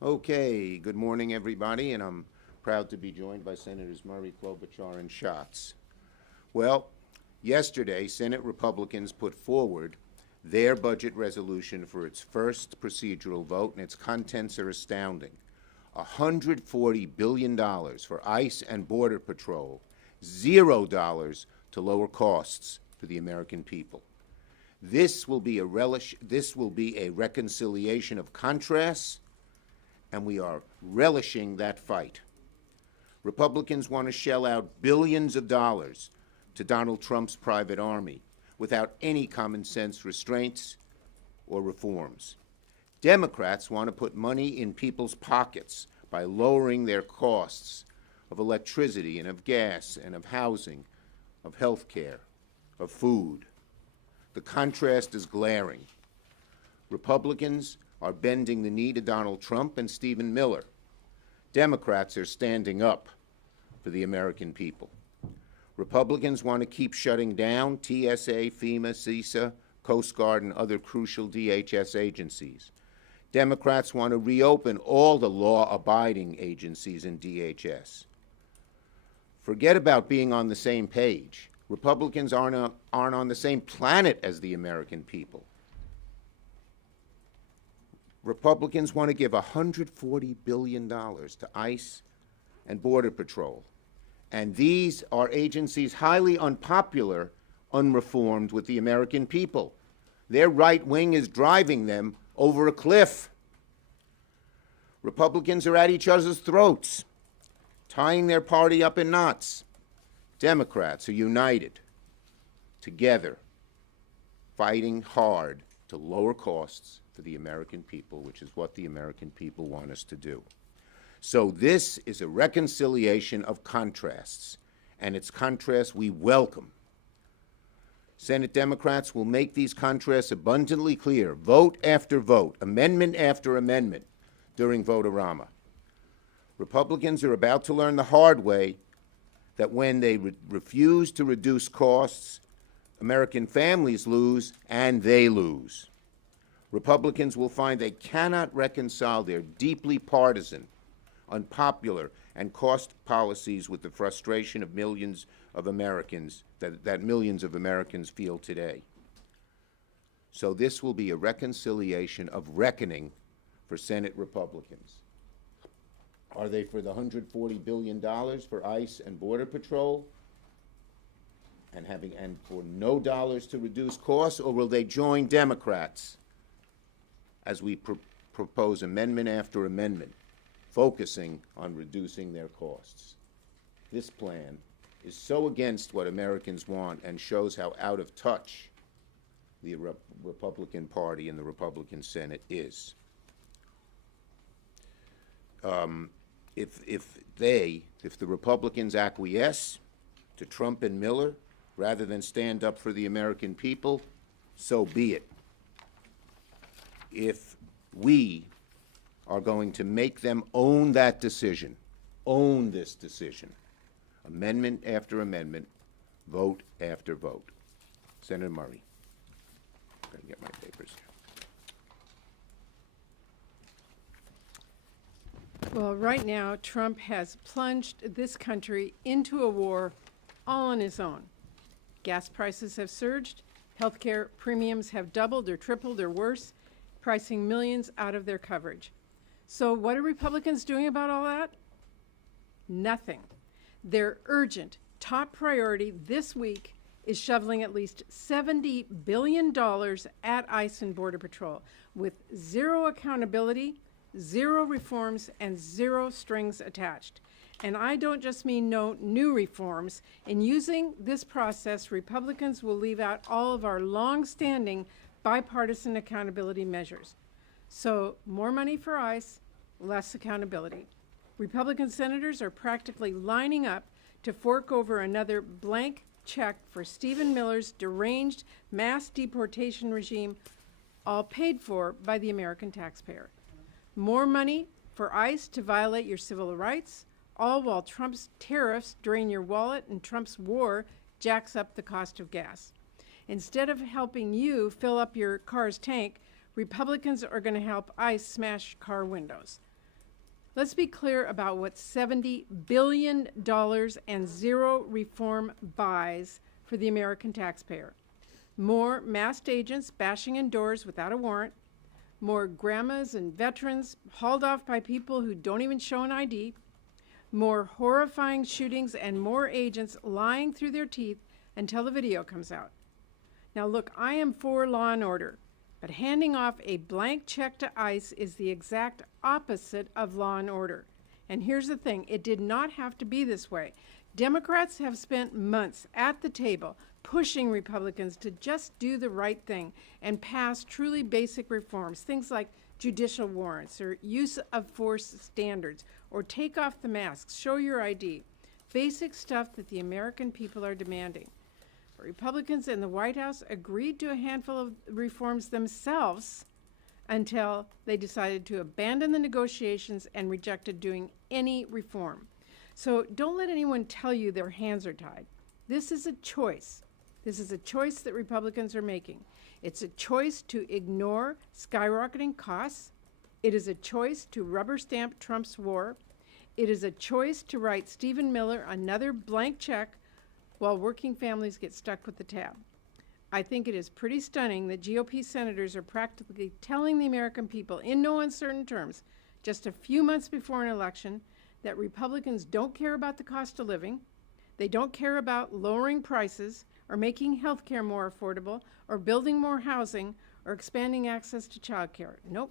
Okay, good morning, everybody, and I'm proud to be joined by Senators Murray, Klobuchar, and Schatz. Well, yesterday, Senate Republicans put forward their budget resolution for its first procedural vote, and its contents are astounding. $140 billion for ICE and Border Patrol, $0 to lower costs for the American people. This will be a reconciliation of contrasts, and we are relishing that fight. Republicans want to shell out billions of dollars to Donald Trump's private army without any common sense restraints or reforms. Democrats want to put money in people's pockets by lowering their costs of electricity and of gas and of housing, of health care, of food. The contrast is glaring. Republicans are bending the knee to Donald Trump and Stephen Miller. Democrats are standing up for the American people. Republicans want to keep shutting down TSA, FEMA, CISA, Coast Guard, and other crucial DHS agencies. Democrats want to reopen all the law-abiding agencies in DHS. Forget about being on the same page. Republicans aren't on the same planet as the American people. Republicans want to give $140 billion to ICE and Border Patrol. And these are agencies highly unpopular, unreformed with the American people. Their right wing is driving them over a cliff. Republicans are at each other's throats, tying their party up in knots. Democrats are united, together, fighting hard to lower costs for the American people, which is what the American people want us to do. So this is a reconciliation of contrasts, and it's contrasts we welcome. Senate Democrats will make these contrasts abundantly clear, vote after vote, amendment after amendment, during vote-a-rama. Republicans are about to learn the hard way that when they refuse to reduce costs, American families lose, and they lose. Republicans will find they cannot reconcile their deeply partisan, unpopular, and cost policies with the frustration of millions of Americans that millions of Americans feel today. So this will be a reconciliation of reckoning for Senate Republicans. Are they for the $140 billion for ICE and Border Patrol and for no dollars to reduce costs, or will they join Democrats as we propose amendment after amendment, focusing on reducing their costs? This plan is so against what Americans want and shows how out of touch the Republican Party and the Republican Senate is. If the Republicans acquiesce to Trump and Miller rather than stand up for the American people, so be it. If we are going to make them own that decision, own this decision, amendment after amendment, vote after vote. Senator Murray. I'm going to get my papers here. Well, right now, Trump has plunged this country into a war all on his own. Gas prices have surged, healthcare premiums have doubled or tripled or worse, pricing millions out of their coverage. So what are Republicans doing about all that? Nothing. Their urgent top priority this week is shoveling at least $70 billion at ICE and Border Patrol with zero accountability, zero reforms, and zero strings attached. And I don't just mean no new reforms. In using this process, Republicans will leave out all of our long-standing bipartisan accountability measures. So more money for ICE, less accountability. Republican senators are practically lining up to fork over another blank check for Stephen Miller's deranged mass deportation regime, all paid for by the American taxpayer. More money for ICE to violate your civil rights, all while Trump's tariffs drain your wallet and Trump's war jacks up the cost of gas. Instead of helping you fill up your car's tank, Republicans are going to help ICE smash car windows. Let's be clear about what $70 billion and zero reform buys for the American taxpayer. More masked agents bashing in doors without a warrant, more grandmas and veterans hauled off by people who don't even show an ID, more horrifying shootings, and more agents lying through their teeth until the video comes out. Now look, I am for law and order, but handing off a blank check to ICE is the exact opposite of law and order. And here's the thing, it did not have to be this way. Democrats have spent months at the table pushing Republicans to just do the right thing and pass truly basic reforms, things like judicial warrants or use of force standards or take off the masks, show your ID, basic stuff that the American people are demanding. But Republicans in the White House agreed to a handful of reforms themselves until they decided to abandon the negotiations and rejected doing any reform. So don't let anyone tell you their hands are tied. This is a choice. This is a choice that Republicans are making. It's a choice to ignore skyrocketing costs. It is a choice to rubber stamp Trump's war. It is a choice to write Stephen Miller another blank check while working families get stuck with the tab. I think it is pretty stunning that GOP senators are practically telling the American people in no uncertain terms, just a few months before an election, that Republicans don't care about the cost of living, they don't care about lowering prices or making health care more affordable or building more housing or expanding access to child care. Nope.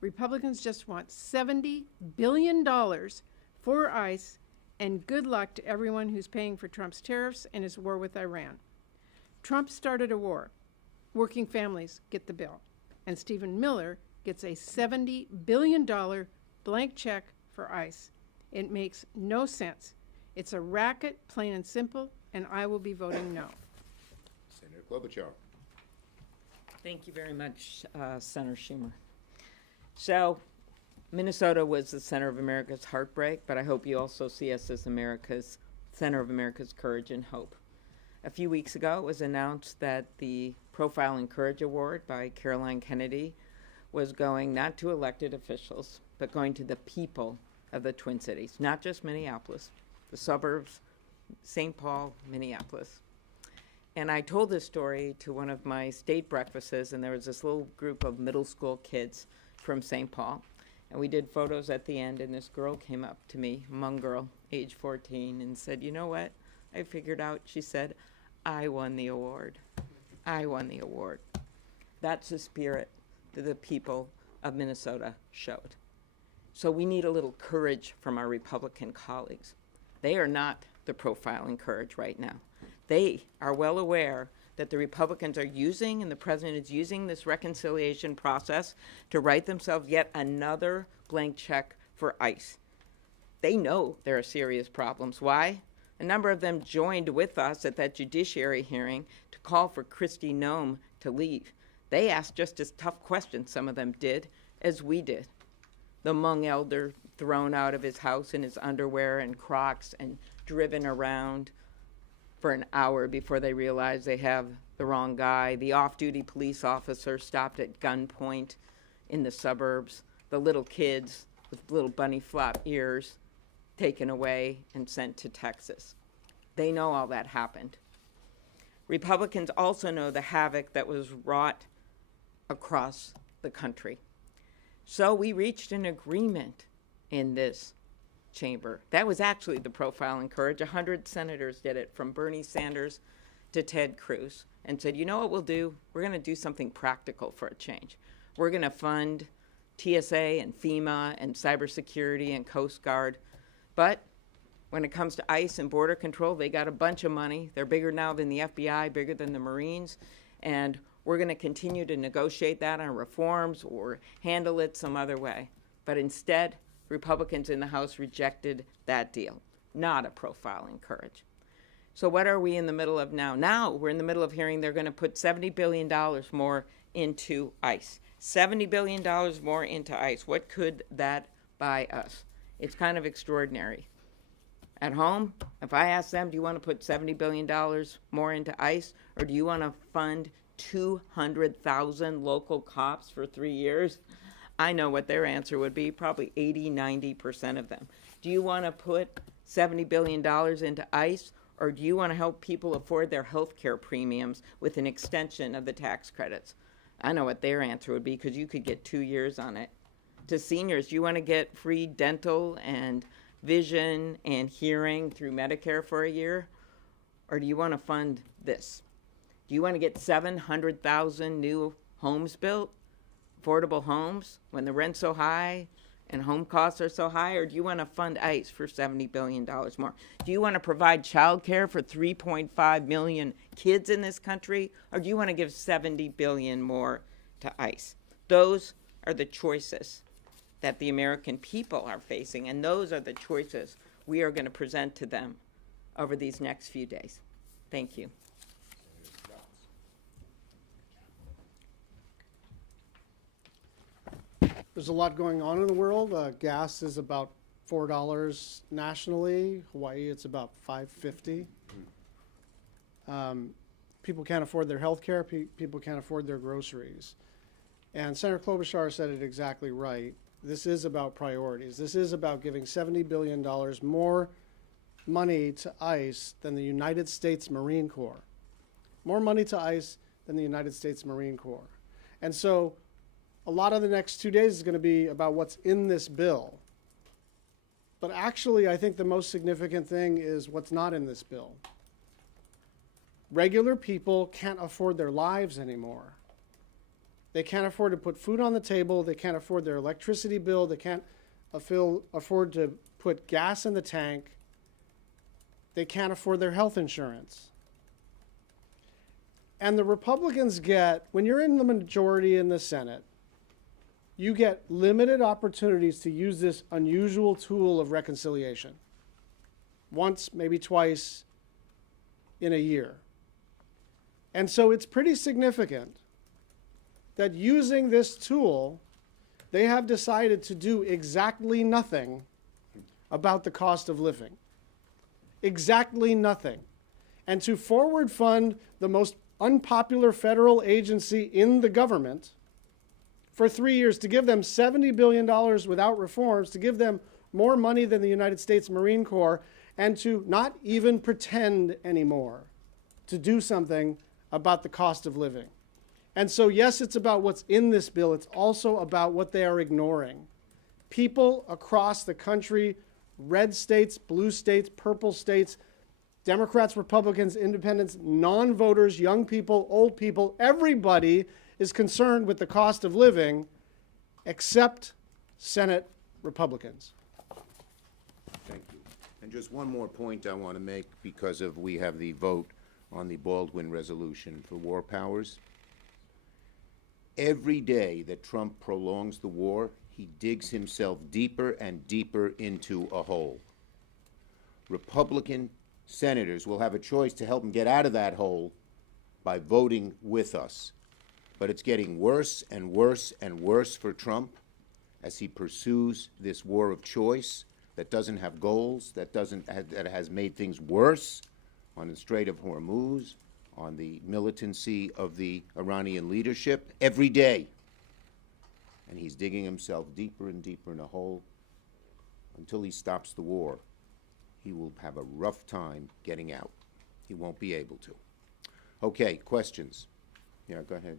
Republicans just want $70 billion for ICE and good luck to everyone who's paying for Trump's tariffs and his war with Iran. Trump started a war. Working families get the bill. And Stephen Miller gets a $70 billion blank check for ICE. It makes no sense. It's a racket, plain and simple, and I will be voting no. Senator Klobuchar. Thank you very much, Senator Schumer. So, Minnesota was the center of America's heartbreak, but I hope you also see us as America's center of America's courage and hope. A few weeks ago, it was announced that the Profile and Courage Award by Caroline Kennedy was going not to elected officials, but going to the people of the Twin Cities, not just Minneapolis, the suburbs, St. Paul, Minneapolis. And I told this story to one of my state breakfasts, and there was this little group of middle school kids from St. Paul. And we did photos at the end, and this girl came up to me, a young girl, age 14, and said, "You know what? I figured out," she said, "I won the award. I won the award." That's the spirit that the people of Minnesota showed. So we need a little courage from our Republican colleagues. They are not the Profile and Courage right now. They are well aware that the Republicans are using, and the president is using, this reconciliation process to write themselves yet another blank check for ICE. They know there are serious problems. Why? A number of them joined with us at that judiciary hearing to call for Kristi Noem to leave. They asked just as tough questions, some of them did, as we did. The Hmong elder thrown out of his house in his underwear and Crocs and driven around for an hour before they realize they have the wrong guy. The off-duty police officer stopped at gunpoint in the suburbs. The little kids with little bunny flop ears taken away and sent to Texas. They know all that happened. Republicans also know the havoc that was wrought across the country. So we reached an agreement in this chamber. That was actually the Profile and Courage. 100 senators did it, from Bernie Sanders to Ted Cruz, and said, you know what we'll do? We're going to do something practical for a change. We're going to fund TSA and FEMA and cybersecurity and Coast Guard. But when it comes to ICE and border control, they got a bunch of money. They're bigger now than the FBI, bigger than the Marines. And we're going to continue to negotiate that on reforms or handle it some other way. But instead, Republicans in the House rejected that deal. Not a Profile and Courage. So what are we in the middle of now? Now we're in the middle of hearing they're going to put $70 billion more into ICE. $70 billion more into ICE. What could that buy us? It's kind of extraordinary. At home, if I ask them, do you want to put $70 billion more into ICE, or do you want to fund 200,000 local cops for 3 years? I know what their answer would be, probably 80–90% of them. Do you want to put $70 billion into ICE, or do you want to help people afford their health care premiums with an extension of the tax credits? I know what their answer would be, because you could get 2 years on it. To seniors, do you want to get free dental and vision and hearing through Medicare for a year? Or do you want to fund this? Do you want to get 700,000 new homes built, affordable homes, when the rent's so high and home costs are so high? Or do you want to fund ICE for $70 billion more? Do you want to provide child care for 3.5 million kids in this country? Or do you want to give $70 billion more to ICE? Those are the choices that the American people are facing, and those are the choices we are going to present to them over these next few days. Thank you. There's a lot going on in the world. Gas is about $4 nationally. Hawaii, it's about $5.50. People can't afford their health care. People can't afford their groceries. And Senator Klobuchar said it exactly right. This is about priorities. This is about giving $70 billion more money to ICE than the United States Marine Corps. More money to ICE than the United States Marine Corps. And so a lot of the next 2 days is going to be about what's in this bill. But actually, I think the most significant thing is what's not in this bill. Regular people can't afford their lives anymore. They can't afford to put food on the table. They can't afford their electricity bill. They can't afford to put gas in the tank. They can't afford their health insurance. And the Republicans get, when you're in the majority in the Senate, you get limited opportunities to use this unusual tool of reconciliation. Once, maybe twice in a year. And so it's pretty significant that using this tool, they have decided to do exactly nothing about the cost of living. Exactly nothing. And to forward fund the most unpopular federal agency in the government for 3 years, to give them $70 billion without reforms, to give them more money than the United States Marine Corps, and to not even pretend anymore to do something about the cost of living. And so, yes, it's about what's in this bill. It's also about what they are ignoring. People across the country, red states, blue states, purple states, Democrats, Republicans, independents, non-voters, young people, old people, everybody is concerned with the cost of living except Senate Republicans. Thank you. And just one more point I want to make, because we have the vote on the Baldwin resolution for war powers. Every day that Trump prolongs the war, he digs himself deeper and deeper into a hole. Republican senators will have a choice to help him get out of that hole by voting with us. But it's getting worse and worse and worse for Trump as he pursues this war of choice that doesn't have goals, that has made things worse on the Strait of Hormuz, on the militancy of the Iranian leadership every day. And he's digging himself deeper and deeper in a hole until he stops the war. He will have a rough time getting out. He won't be able to. Okay, questions? Yeah, go ahead.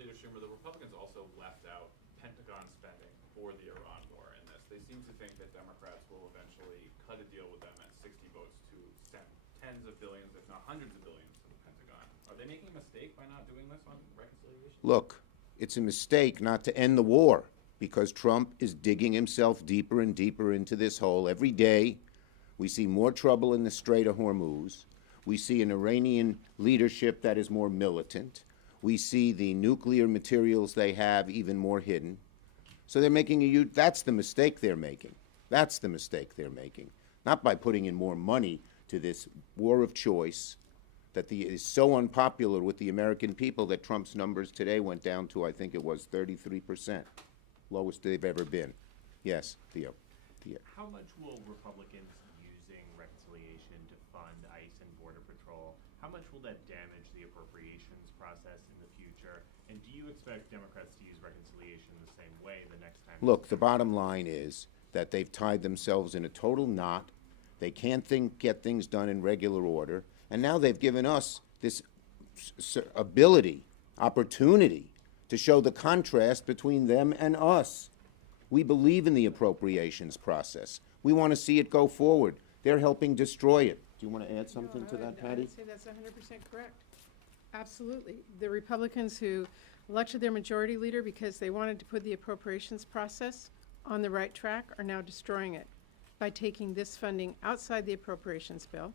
Leader Schumer, the Republicans also left out Pentagon spending for the Iran war in this. They seem to think that Democrats will eventually cut a deal with them at 60 votes to send tens of billions, if not hundreds of billions, to the Pentagon. Are they making a mistake by not doing this on reconciliation? Look, it's a mistake not to end the war, because Trump is digging himself deeper and deeper into this hole. Every day we see more trouble in the Strait of Hormuz. We see an Iranian leadership that is more militant. We see the nuclear materials they have even more hidden. So they're making that's the mistake they're making. That's the mistake they're making. Not by putting in more money to this war of choice that is so unpopular with the American people that Trump's numbers today went down to, I think it was 33%, lowest they've ever been. Yes, Theo. How much will Republicans using reconciliation to fund ICE and Border Patrol, how much will that damage the appropriations process in the future? And do you expect Democrats to use reconciliation the same way the next time? Look, the bottom line is that they've tied themselves in a total knot. They can't get things done in regular order. And now they've given us this opportunity to show the contrast between them and us. We believe in the appropriations process. We want to see it go forward. They're helping destroy it. Do you want to add something to that, I Patty? would say that's 100% correct. Absolutely. The Republicans who elected their majority leader because they wanted to put the appropriations process on the right track are now destroying it by taking this funding outside the appropriations bill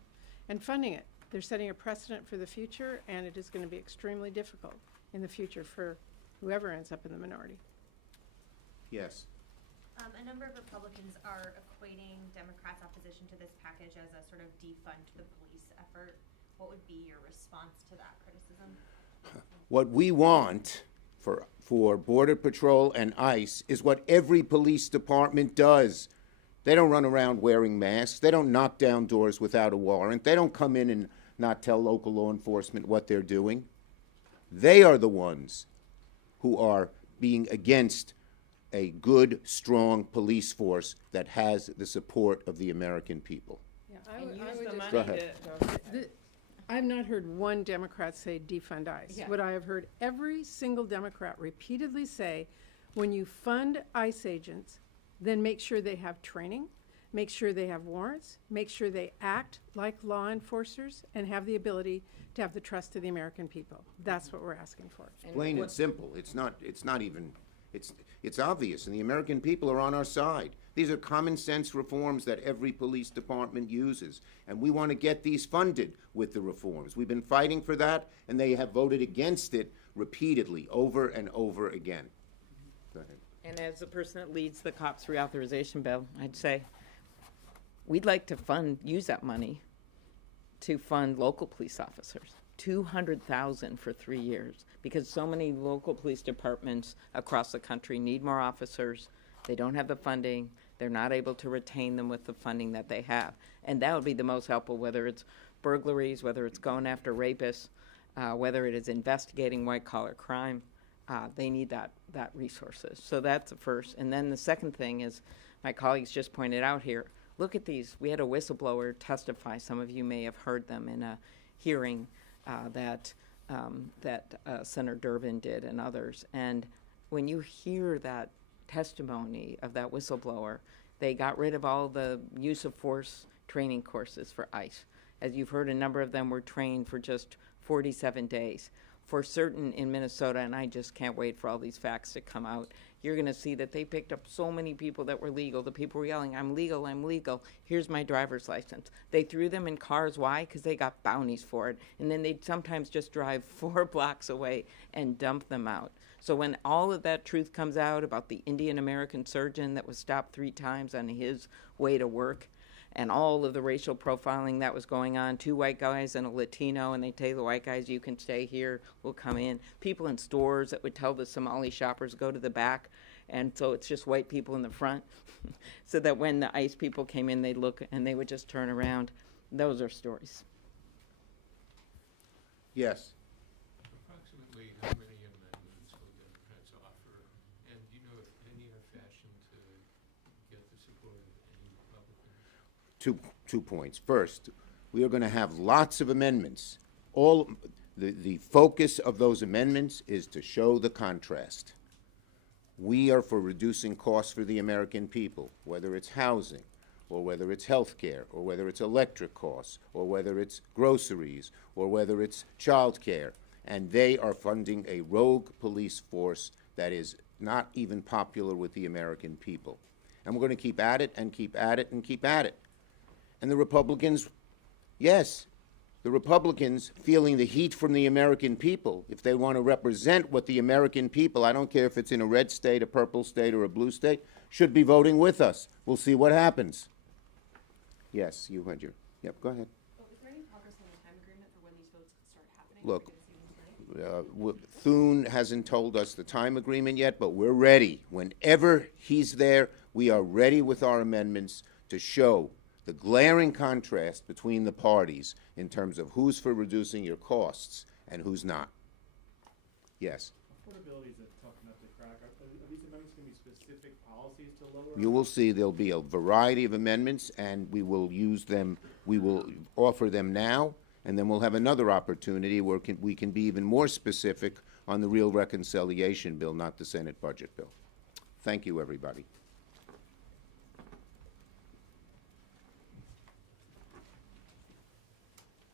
and funding it. They're setting a precedent for the future, and it is going to be extremely difficult in the future for whoever ends up in the minority. Yes. A number of Republicans are equating Democrats' opposition to this package as a sort of defund the police effort. What would be your response to that criticism? What we want for Border Patrol and ICE is what every police department does. They don't run around wearing masks. They don't knock down doors without a warrant. They don't come in and not tell local law enforcement what they're doing. They are the ones who are being against a good, strong police force that has the support of the American people. Yeah, And use would the just- money Go ahead. I've not heard one Democrat say defund ICE. Yeah. What I have heard every single Democrat repeatedly say, when you fund ICE agents, then make sure they have training, make sure they have warrants, make sure they act like law enforcers, and have the ability to have the trust of the American people. That's what we're asking for. Plain and simple. It's not even, it's obvious, and the American people are on our side. These are common sense reforms that every police department uses, and we want to get these funded with the reforms. We've been fighting for that, and they have voted against it repeatedly, over and over again. Go ahead. And as the person that leads the cops reauthorization bill, I'd say we'd like to use that money to fund local police officers. 200,000 for 3 years, because so many local police departments across the country need more officers. They don't have the funding. They're not able to retain them with the funding that they have. And that would be the most helpful, whether it's burglaries, whether it's going after rapists, whether it is investigating white-collar crime. They need that resources. So that's the first. And then the second thing is, my colleagues just pointed out here, look at these. We had a whistleblower testify. Some of you may have heard them in a hearing that Senator Durbin did and others. And when you hear that testimony of that whistleblower, they got rid of all the use of force training courses for ICE. As you've heard, a number of them were trained for just 47 days. For certain in Minnesota, and I just can't wait for all these facts to come out, you're going to see that they picked up so many people that were legal. The people were yelling, I'm legal, I'm legal. Here's my driver's license. They threw them in cars. Why? Because they got bounties for it. And then they'd sometimes just drive 4 blocks away and dump them out. So when all of that truth comes out about the Indian American surgeon that was stopped 3 times on his way to work, and all of the racial profiling that was going on, 2 white guys and a Latino, and they tell the white guys, you can stay here, we'll come in. People in stores that would tell the Somali shoppers, go to the back, and so it's just white people in the front, so that when the ICE people came in, they'd look and they would just turn around. Those are stories. Yes. Approximately how many amendments will Democrats offer? And do you know if any are fashioned to get the support of any Republicans? Two points. First, we are going to have lots of amendments. The focus of those amendments is to show the contrast. We are for reducing costs for the American people, whether it's housing, or whether it's health care, or whether it's electric costs, or whether it's groceries, or whether it's child care. And they are funding a rogue police force that is not even popular with the American people. And we're going to keep at it and keep at it and keep at it. And the Republicans, yes, the Republicans feeling the heat from the American people, if they want to represent what the American people, I don't care if it's in a red state, a purple state, or a blue state, should be voting with us. We'll see what happens. Yes, you had your, yep, go ahead. Is there any progress on the time agreement for when these votes could start happening? Look, Thune hasn't told us the time agreement yet, but we're ready. Whenever he's there, we are ready with our amendments to show the glaring contrast between the parties in terms of who's for reducing your costs and who's not. Yes. For vulnerabilities that tough enough to crack? Are these amendments going to be specific policies to lower? You will see there'll be a variety of amendments, and we will use them, we will offer them now, and then we'll have another opportunity where we can be even more specific on the real reconciliation bill, not the Senate budget bill. Thank you, everybody.